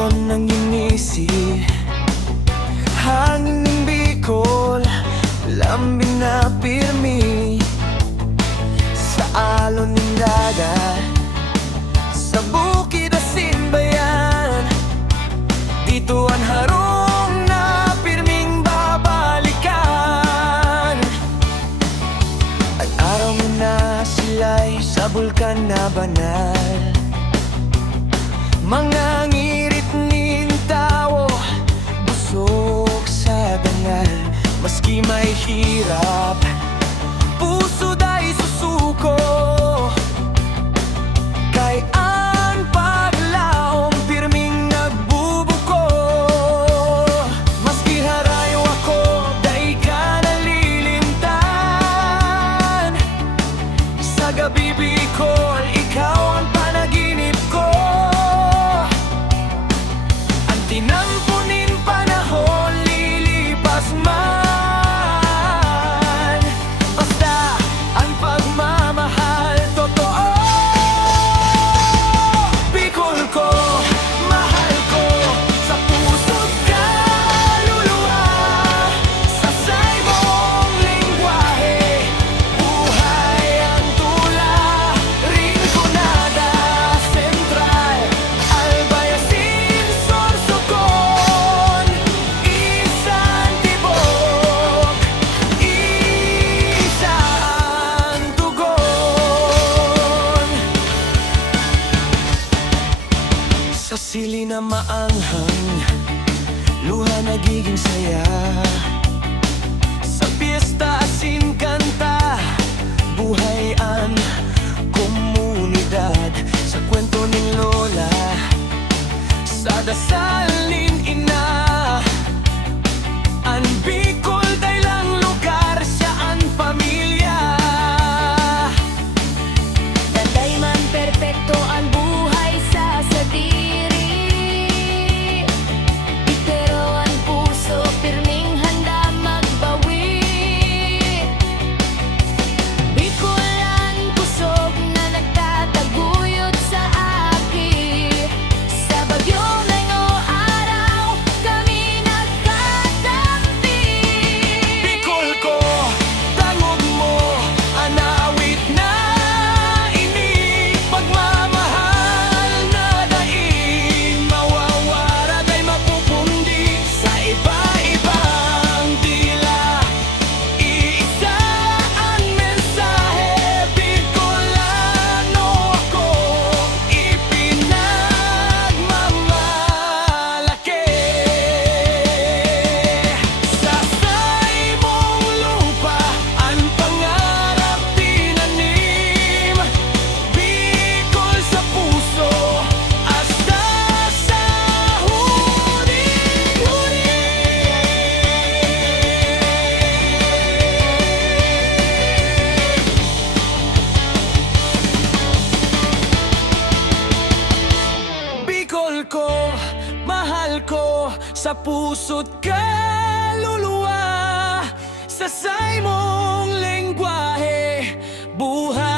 alon ng inisi, hangin ng Bicol, lambing na pirmi. Sa alon ng dagat, sa bukid asin bayan, dito ang harong na pirming babalikan. At araw mo na sila'y sa bulkan na banal, mga ngirit nin tao, busog sa dangal. Maski may hirap, puso da'y susuko, kay ang paglaom pirming nagbubuko. Maski harayo ako, da'y ka nalilimtan. Sa gabi Bicol, ikaw ang panaginip ko. Ang tinampunin panahon, lilipas man, basta ang pagmamahal totoo. Bicol ko, mahal ko, sa puso't kaluluwa. Sa say mong lengguwahe, buhay ang tula. Rinconada, Central, Albayasin, Sorsogon, isang tibok, isang tugon. Sa sili na maanghang, luha nagiging saya. Sa piyesta asin kanta, buhay ang komunidad. Sa kwento ng lola, sa dasal nin ina, ang Bicol day lang lugar saan pamilya. Daday man perpekto ang buhay sa sadiri, pero ang puso pirming handa magbawi. Bicolan pusog na nagtataguyod sa aki, sa bagyo ngayong araw kami nagkatampi. Bicol ko, tangog mo, anawit na ini. Pagmamahal na daig, mawawara day mapupundi. Sa iba-ibang tila, iisa ang mensahe. Bicolano ako, ipinagmamalaki. Sa say mong lupa, ang pangarap tinanim. Bicol sa puso, hasta sa huli-huli. Bicol ko, mahal ko, sa puso't kaluluwa. Sa say mong lengguwahe, buhay